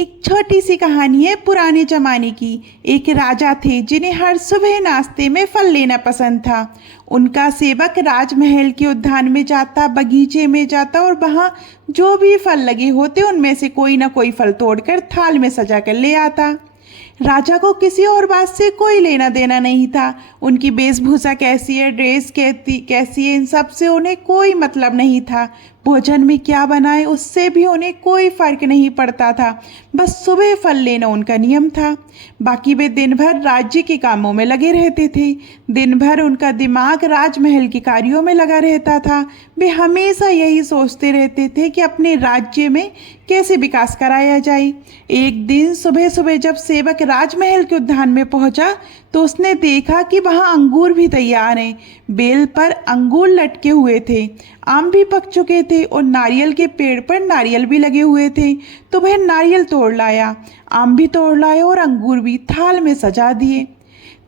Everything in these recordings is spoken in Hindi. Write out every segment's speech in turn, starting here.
एक छोटी सी कहानी है पुराने जमाने की। एक राजा थे जिन्हें हर सुबह नाश्ते में फल लेना पसंद था। उनका सेवक राजमहल के उद्यान में जाता, बगीचे में जाता और वहाँ जो भी फल लगे होते उनमें से कोई ना कोई फल तोड़कर थाल में सजा कर ले आता। राजा को किसी और बात से कोई लेना देना नहीं था। उनकी वेशभूषा कैसी है, ड्रेस कैसी है, इन सब से उन्हें कोई मतलब नहीं था। भोजन में क्या बनाए उससे भी उन्हें कोई फर्क नहीं पड़ता था। बस सुबह फल लेना उनका नियम था। बाकी वे दिन भर राज्य के कामों में लगे रहते थे। दिन भर उनका दिमाग राजमहल के कार्यों में लगा रहता था। वे हमेशा यही सोचते रहते थे कि अपने राज्य में कैसे विकास कराया जाए। एक दिन सुबह सुबह जब सेवक राजमहल के उद्यान में पहुंचा तो उसने देखा कि वहां अंगूर भी तैयार हैं। बेल पर अंगूर लटके हुए थे, आम भी पक चुके थे और नारियल के पेड़ पर नारियल भी लगे हुए थे। तो वह नारियल तोड़ लाया, आम भी तोड़ लाया और अंगूर भी थाल में सजा दिए।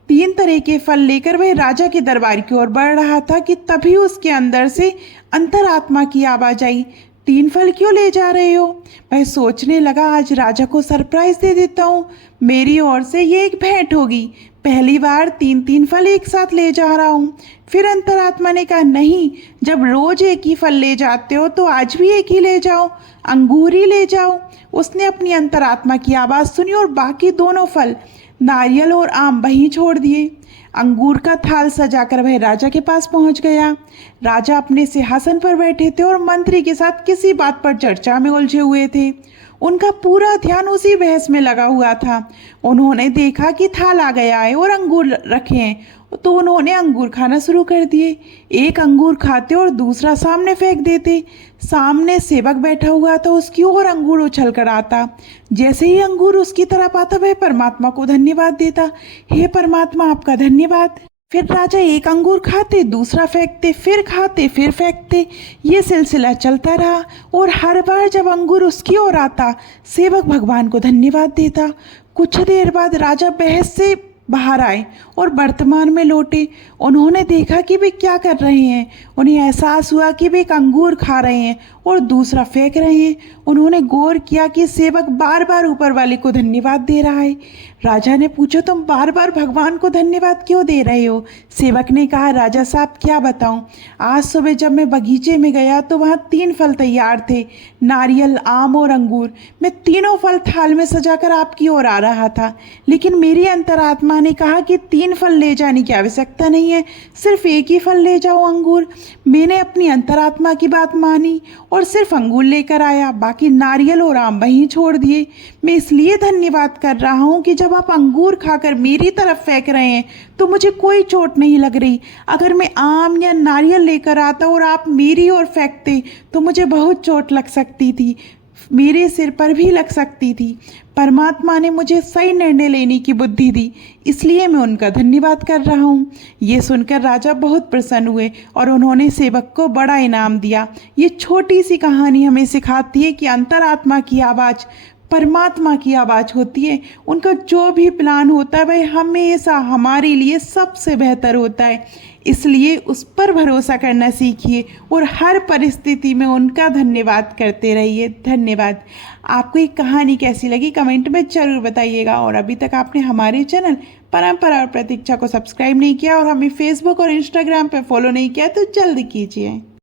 तीन तरह के फल लेकर वह राजा के दरबार की ओर बढ़ रहा था कि तभी उसके अंदर से अंतरात्मा की आवाज आई, तीन फल क्यों ले जा रहे हो? वह सोचने लगा, आज राजा को सरप्राइज दे देता हूँ, मेरी ओर से ये एक भेंट होगी। पहली बार तीन तीन फल एक साथ ले जा रहा हूँ। फिर अंतरात्मा ने कहा, नहीं, जब रोज एक ही फल ले जाते हो तो आज भी एक ही ले जाओ, अंगूर ही ले जाओ। उसने अपनी अंतरात्मा की आवाज़ सुनी और बाकी दोनों फल, नारियल और आम, वहीं छोड़ दिए। अंगूर का थाल सजाकर वह राजा के पास पहुंच गया। राजा अपने सिंहासन पर बैठे थे और मंत्री के साथ किसी बात पर चर्चा में उलझे हुए थे। उनका पूरा ध्यान उसी बहस में लगा हुआ था। उन्होंने देखा कि थाल आ गया है और अंगूर रखे हैं तो उन्होंने अंगूर खाना शुरू कर दिए। एक अंगूर खाते और दूसरा सामने फेंक देते। सामने सेवक बैठा हुआ था, उसकी ओर अंगूर उछल कर आता। जैसे ही अंगूर उसकी तरफ आता वह परमात्मा को धन्यवाद देता, हे परमात्मा आपका धन्यवाद। फिर राजा एक अंगूर खाते, दूसरा फेंकते, फिर खाते, फिर फेंकते। ये सिलसिला चलता रहा और हर बार जब अंगूर उसकी ओर आता सेवक भगवान को धन्यवाद देता। कुछ देर बाद राजा बहस से बाहर आए और वर्तमान में लौटे। उन्होंने देखा कि वे क्या कर रहे हैं। उन्हें एहसास हुआ कि वे एक अंगूर खा रहे हैं और दूसरा फेंक रहे हैं। उन्होंने गौर किया कि सेवक बार बार ऊपर वाले को धन्यवाद दे रहा है। राजा ने पूछा, तुम बार बार भगवान को धन्यवाद क्यों दे रहे हो? सेवक ने कहा, राजा साहब क्या बताऊं, आज सुबह जब मैं बगीचे में गया तो वहाँ तीन फल तैयार थे, नारियल, आम और अंगूर। मैं तीनों फल थाल में सजाकर आपकी ओर आ रहा था, लेकिन मेरी अंतरात्मा ने कहा कि तीन फल ले जाने की आवश्यकता नहीं है, सिर्फ एक ही फल ले जाओ, अंगूर। मैंने अपनी अंतरात्मा की बात मानी और सिर्फ अंगूर लेकर आया, बाकी नारियल और आम वहीं छोड़ दिए। मैं इसलिए धन्यवाद कर रहा हूँ कि जब आप अंगूर खाकर मेरी तरफ फेंक रहे हैं तो मुझे कोई चोट नहीं लग रही। अगर मैं आम या नारियल लेकर आता और आप मेरी ओर फेंकते तो मुझे बहुत चोट लग सकती थी, मेरे सिर पर भी लग सकती थी। परमात्मा ने मुझे सही निर्णय लेने की बुद्धि दी, इसलिए मैं उनका धन्यवाद कर रहा हूँ। ये सुनकर राजा बहुत प्रसन्न हुए और उन्होंने सेवक को बड़ा इनाम दिया। ये छोटी सी कहानी हमें सिखाती है कि अंतरात्मा की आवाज़ परमात्मा की आवाज़ होती है। उनका जो भी प्लान होता है वह हमेशा हमारे लिए सबसे बेहतर होता है, इसलिए उस पर भरोसा करना सीखिए और हर परिस्थिति में उनका धन्यवाद करते रहिए। धन्यवाद। आपको ये कहानी कैसी लगी कमेंट में ज़रूर बताइएगा। और अभी तक आपने हमारे चैनल परंपरा और प्रतीक्षा को सब्सक्राइब नहीं किया और हमें फेसबुक और इंस्टाग्राम पर फॉलो नहीं किया तो जल्दी कीजिए।